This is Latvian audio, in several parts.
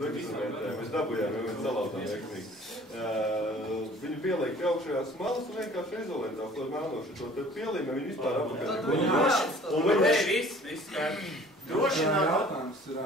Mēs dabūjām, jo mēs salātām veiksmīgi. Viņi pielika augšējās malas un vienkārši izolē tā melnošu to pielīmi, viņi vispār apakaļ. Viss skaidrs. Jautājums ir,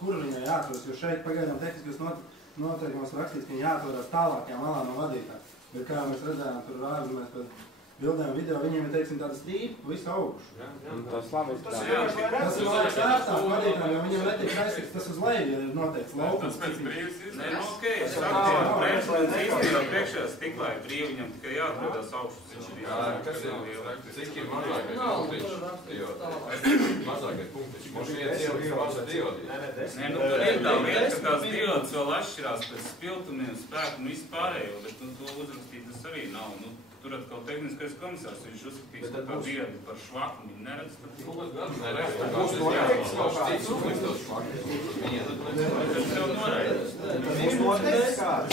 kur viņai jāatros, jo šeit pagaidām tehniskos noteikumos rakstīts, ka viņi jāatvarās tālākajā malā no vadītā. Bet kā mēs redzējām, tur ārzemēs pēc bildēm video, viņiem ir, teiksim, tāda strīpa, visu augšu. Tas labi Tas ir labāk sērtāk vadītājiem, jo viņiem netiek aizsīts, tas uz leju ir noteikts laukums. Tas pēc brīvs izdevies. Nē, ok, priekšā stiklā ir brīvi, viņam tikai jāatrodās augšus. Kas ir cik ir mazākais punktiņš? Mums viens ieliks maza diodī. Nē, nu tur ir tā lieta, ka tās diodas vēl atšķirās pēc spiltumiem, spēku un vispārējo, bet to uzrakstīt tas arī nav. Tur atkal tehniskais komisārs, viņš uzskatīs, ka tā dioda par švaku, viņi neredz. Mums noteikts kaut kāds uzliks tos švakus. Tas tev noraidās. Mums noteikts kāds.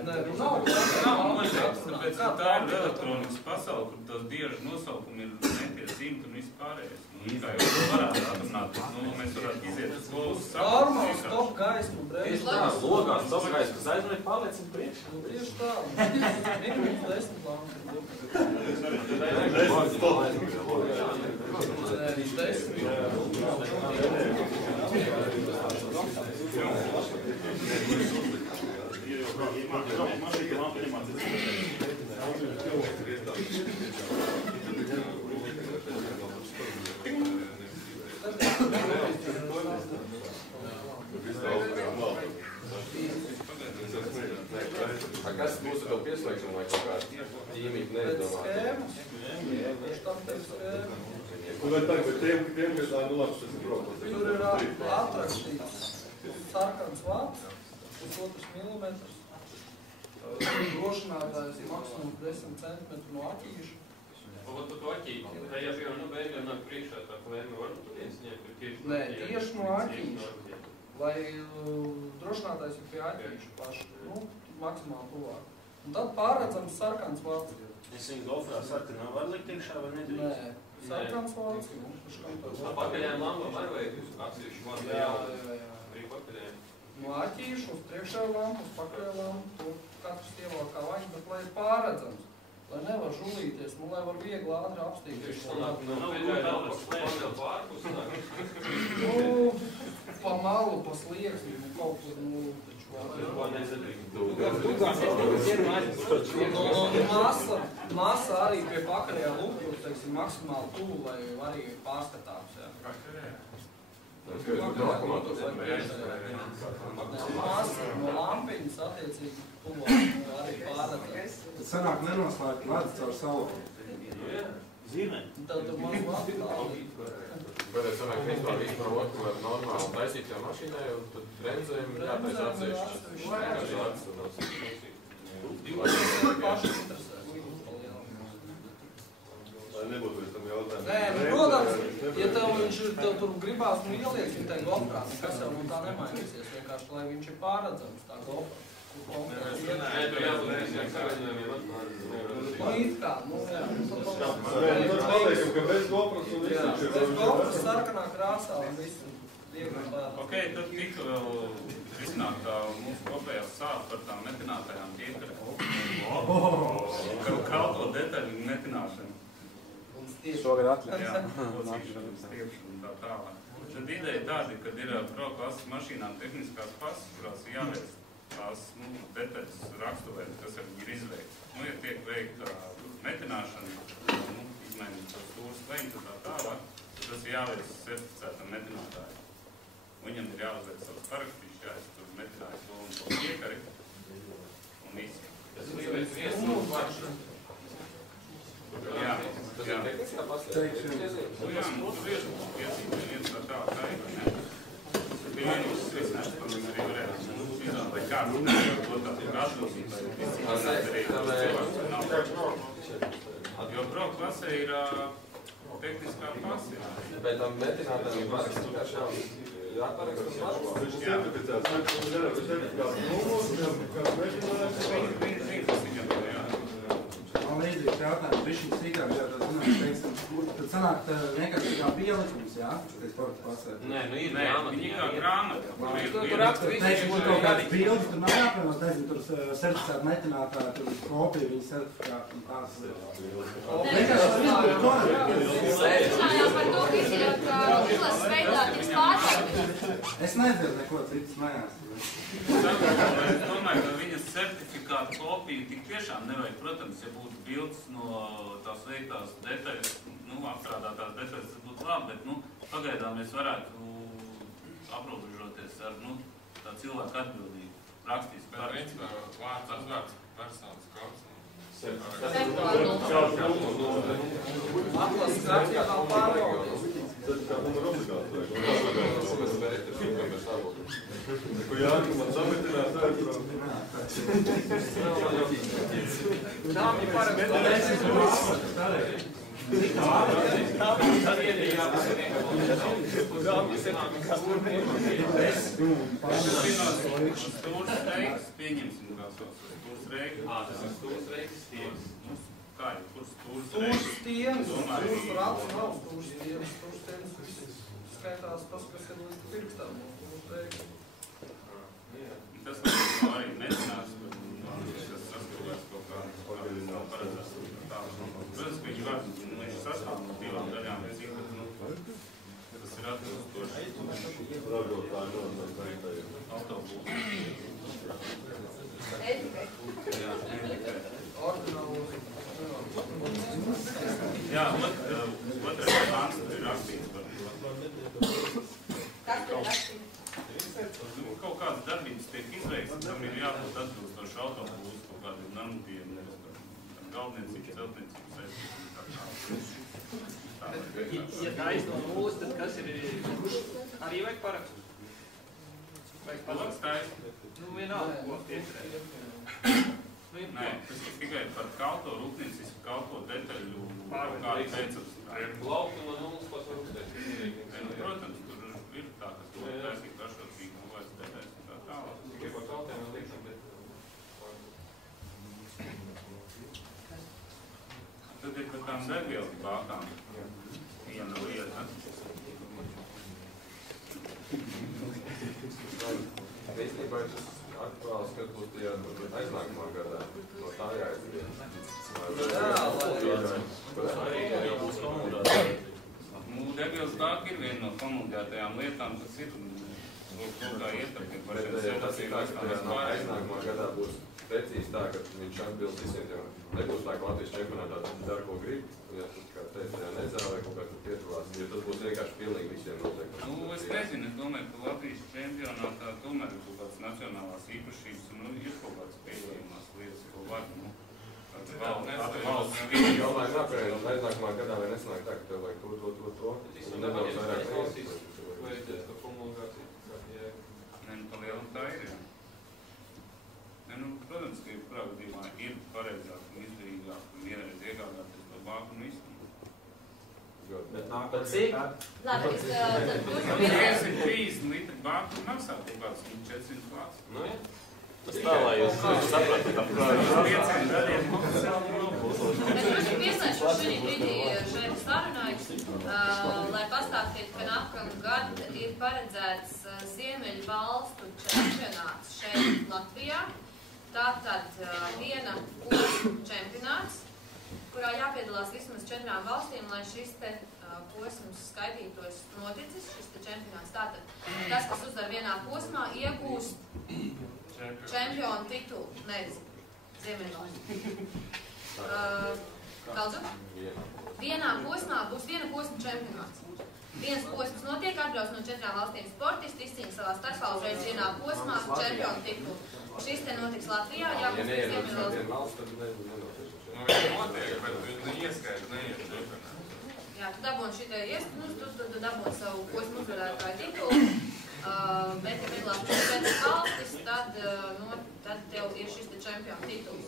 Nav noteikts, tāpēc, ka tā ir elektronikas pasaule, kur tos diežu nosaukumi ir netie simt un vispārējais. Kā jau varētu atrunāt, mēs varētu iziet uz lolas saprast. Normāls stop gaismu, brēs. Logās stop gaismu, kas aizmēr pārliecina priekšā. Tieši tā. Minimums 10 lampu. 10. Kas būs ar to pieslēgšanu vai kaut kāds ķīmīgi neizdomāt? Vai tā, bet tiem, kas tā, nu labi, tas ir problēmas. Tur ir atrakstīts sarkans vārds, 2 milimetrus. Drošinātājs ir maksimums 10 centimetru no aķīša. Varbūt to aķīšu. Tā jau jau beigām nāk priekšā tā klēma, varbūt tu viens ņem tieši no Nē, tieši no aķīša. Lai drošinātājs ir pie aķīša paši, maksimāli tuvāk. Un tad pārredzams sarkans vārds. Es viņu golfrā sarkanā var likt iekšā vai nedrīkst? Nē, sarkans vārds. Tā pakaļējām lampām var vai atsevišķi vārdu? Jā. Arī pakaļējām. No aķīša uz priekšēju lampu, uz pakaļēju lampu, to katrs ievalk kā vajag, bet lai ir pārredzams. Lai nevar žulīties, lai var viegli ātri apstīties. Pa malu, pa slieksni, kaut kur, masa arī pie pakaļējā lupu, teiksim, maksimāli tuvu, lai arī pārskatāms, jā. Masa no lampiņas attiecīgi tuvu arī pārredzams. Tad sanāk nenoslēgt vadu caur savu. Zīmē. Tad tur maz vadu tālīt. Bet es sanāk, vispār otru var normāli taisīt jau mašīnai, un tad bremzēm jātais atsevišķi. Paši interesēs. Lai nebūtu pēc tam jautājumi. Nē, protams, ja tev viņš tur gribās ieliek viņu tai golfrā, kas jau no tā nemainīsies, vienkārši, lai viņš ir pārredzams tā golfrā. Nē, tu jābūt saviņojumiem atmāri. It kā, jā. Tad paliekam, ka bez GoPros un viss viņš ir. Bez GoPros sarkanā krāsā un viss. Ok, tad tika vēl risināt tā mūsu kopējās sāp par tām metinātajām tīkarēm. Kalto detaļu metināšanu. Šogad atļauj. Jā, stiepšanu un tā tālāk. Tad ideja tāda, kad ir pro klases mašīnām tehniskās pasas, kurās ir jāveic tās detaļas raksturēt, kas arī ir izveikts. Ja tiek veikta metināšana, izmaiņas par stūras leņu un tā tālāk, tad tas ir jāveic certificētam metinātājiem. Viņam ir jāuzliek savas parakstīšas, jāiztur metinājas to un to piekari un viss. Tas ir viens pāršana. Jā, Tas ir tehniskā paslēgta. jā, tur ir piecīgi viens tā tā ir, vai ne? Tas bija vienīgs risinājums, par mums arī varētu izrādāt, vai kāds to tādu ražos, vai visi arī cilvēks nav. Jo pro klasē ir tehniskā pasa. Bet tam metinātājiem parakstu kā šādi jāparakstu. Viņš ir certificēts, viņš ir certificēts numurs, kāds mežinājums. Man līdzīgs jautājums, viņš ir sīkāk, tad sanāk vienkārši kā pielikums, jā? Tas sporta pasē. Nē, nu ir Nē, viņi kā grāmata. Tur raksta visu. Teiksim, tur kaut kāds bildes, tur nav jāpienos, teiksim, tur certificēta metinātā, tur kopija viņa certifikāta un tās lietas. Runājām par to, ka izlases veidā tiks pārbaudīts. Es nedzirdu neko citas mājās. Es domāju, ka viņas certifikāta kopiju tik tiešām nevajag. Protams, ja būtu bildes no tās veiktās detaļas, apstrādātās detaļas, tas būtu labi, bet pagaidām mēs varētu aprobežoties ar tā cilvēku atbildību rakstīšu. Bet principā vārds personas kods. Atlases grāmatā nav pārbaudīts. Ko Jānis man sametinās, tā ir Dāmi parakstās. Stūrs reiks, pieņemsim kā sauc. Stūrs reiks. Tas ir stūrs reiks stiegs. Kā ir, kur stūrs Stūrs reiks? stiegs, stūrs rats nav stūrs stiegs. Stūrs stiegs viss skaitās tas, kas ir līdz pirkstām. Stūrs reiks. Tas nav arī nezinās, kas sastāvēs kaut kā paredzēs. Protams, ka viņi var sastāv no divām daļām, bet cik, tas ir atbilstoši autobūs. Jā, otrais pāns ir rakstīts par to. Kas tur rakstīts? Kaut kādas darbības tiek izveikts, tam ir jābūt atbilstoši autobūs kaut kādiem normatīviem, galvniecības, celtniecības saistības. Ja taisno nulles, tad kas ir arī vajag parakstu? Vajag parakstu? Vienalga, ko tieši. Nē, tas ir tikai par kalto rūpniecisku, kalto detaļu kādu pēcams. Laukuma nulles pats var uzteikt. Protams, tur ir tā, kas to taisīt pašotīgi, un vairs detaļas un tā tālāk. Tikai par kaltiem vēl liksim, bet... Tad ir par tām degvielas bākām. Viena lieta. Īstenībā ir tas aktuāls, kad būs tie aiznākamā gadā. No tā jāizdies. Arī būs komodāti. Degvielas bāka ir viena no komodātajām lietām, kas ir kaut kā ietekmi par šiem cilvēkiem. Aiznākamā gadā būs precīzi tā, ka viņš atbilst visiem tiem. Nebūs tā, ka Latvijas čempionātā dara, ko grib. Ja tas, kā teica, nedzēra vai kaut kā tur pietuvās, jo tas būs vienkārši pilnīgi visiem noteikti. Es nezinu, es domāju, ka Latvijas čempionātā tomēr ir kaut kādas nacionālās īpašības un ir kaut kādas pieejamās lietas, ko var, Domāju, nākamā gadā vai nesanāk tā, ka tev vajag to. Un nedaudz vairāk neizsaka. Vajadzēs to homologāciju. Pa lielam tā ir, jā. Protams, ka jebkurā gadījumā ir pareizāk un izdevīgāk un vienreiz iegādāties to bāku un visu. Bet nākamā cik? Labi, tad 130 litru bāku maksā kaut kāds 400 lāts. Nu, jā. Tas tā, lai jūs sapratat, Es droši pieslēgšu šī brīdī šeit sarunai, lai pastāstītu, ka nākamā gada ir paredzēts Ziemeļu valstu čempionāts šeit Latvijā. Tātad viena posma čempionāts, kurā jāpiedalās vismaz 4 valstīm, lai šis te posms skaitītos noticis, šis te čempionāts. Tātad tas, kas uzdara vienā posmā, iegūst čempionu titulu, nevis Ziemeļvalstu. Kaldu? Vienā posmā būs viena posma čempionāts. Viens posms notiek, atbrauc no 4 valstīm sportisti, izcīna savā starpā uzreiz vienā posmā čempionu titulu. Šis te notiks Latvijā, jābūt Ziemeļvalstu. Notiek, bet viņi ieskaita, neiet čempionātā. Jā, tu dabūni šitie tu dabūni savu posmu uzvarētāju titulu. Bet, ja piedalās 4 valstis, tad tev ir šis te čempionu tituls.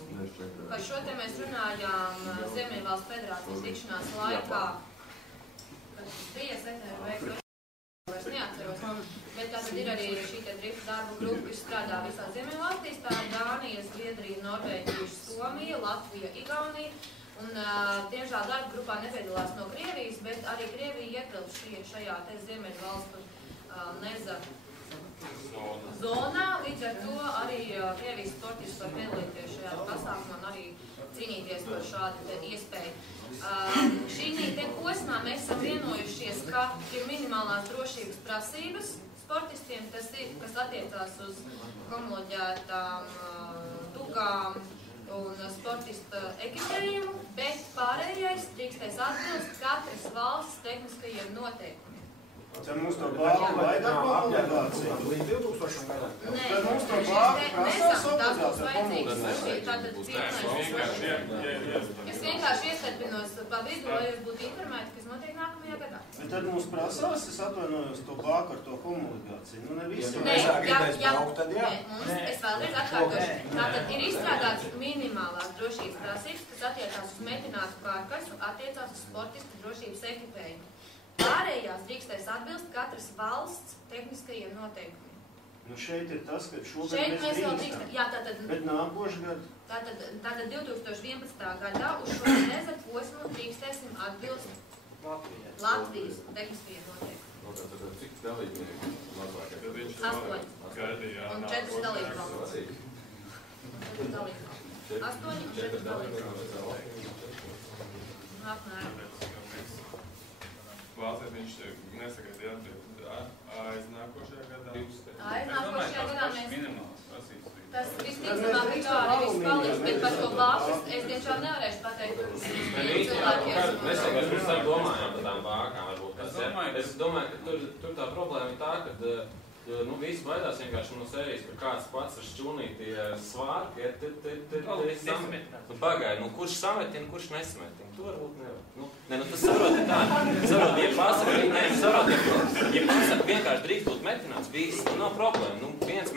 Par šo te mēs runājām Ziemeļvalstu federācijas tikšanās laikā, kad tas bija septembra veiks, es neatceros. Bet tātad ir arī šī te drifta darba grupa, kas strādā visās Ziemeļvalstīs. Tā ir Dānija, Zviedrija, Norvēģija, Somija, Latvija, Igaunija. Un, diemžēl, darba grupā nepiedalās no Krievijas, bet arī Krievija ietilpst šajā te Ziemeļu valstu neza zonā. Līdz ar to arī Krievijas sportisti var piedalīties šajā pasākumā un arī cīnīties par šādu te iespēju. Šī te posmā mēs esam vienojušies, ka ir minimālās drošības prasības sportistiem, tas ir, kas attiecās uz homoloģētām tugām un sportista ekipējumu, bet pārējais drīkstēs atbilst katras valsts tehniskajiem noteikumiem. Tad mums to bāku vajag homologāciju. Līdz 2000 gadam. Nē, tad mums to bāku prasās Es vienkārši iestarpinos pa vidu, lai jūs būtu informēti, kas notiek nākamajā gadā. Bet tad mums prasās, es atvainojos, to bāku ar to homologāciju. Nu, ne visi. Nē, es vēlreiz atkārtošu. Tātad ir izstrādāts minimālās drošības prasības, kas attiecās uz metinātu kārkasu, attiecās uz sportistu drošības ekipējumu. Pārējās drīkstēs atbilst katras valsts tehniskajiem noteikumiem. Nu šeit ir tas, ka šogad mēs drīkstam. Jā, tātad. Bet nākošu gadu? Tātad 2011. gadā uz šo neza posmu drīkstēsim atbilst Latvijas tehniskajiem noteikumiem. Tātad cik dalībnieki mazāk? 8. Un 4 dalībvalsts. 8 un 4 dalībvalsts. Apmēram. Vācijas viņš nesagaidīja aiznākošajā gadā. Aiznākošajā gadā mēs... Minimāls prasības. Tas visticamāk ir tā arī viss paliks, bet par to vākas es tiešām nevarēšu pateikt cilvēkiem. Mēs jau domājām par tām vākām, varbūt. Es domāju, ka tur tā problēma ir tā, ka visi baidās vienkārši no sērijas, ka kāds pats ar šķūnīti svārki, pagaid, kurš sametina, kurš nesametina. To varbūt nevar. Tas saproti tā. Saproti, ja pasaka vienkārši drīkst būt metināts, viss, nav problēma. Viens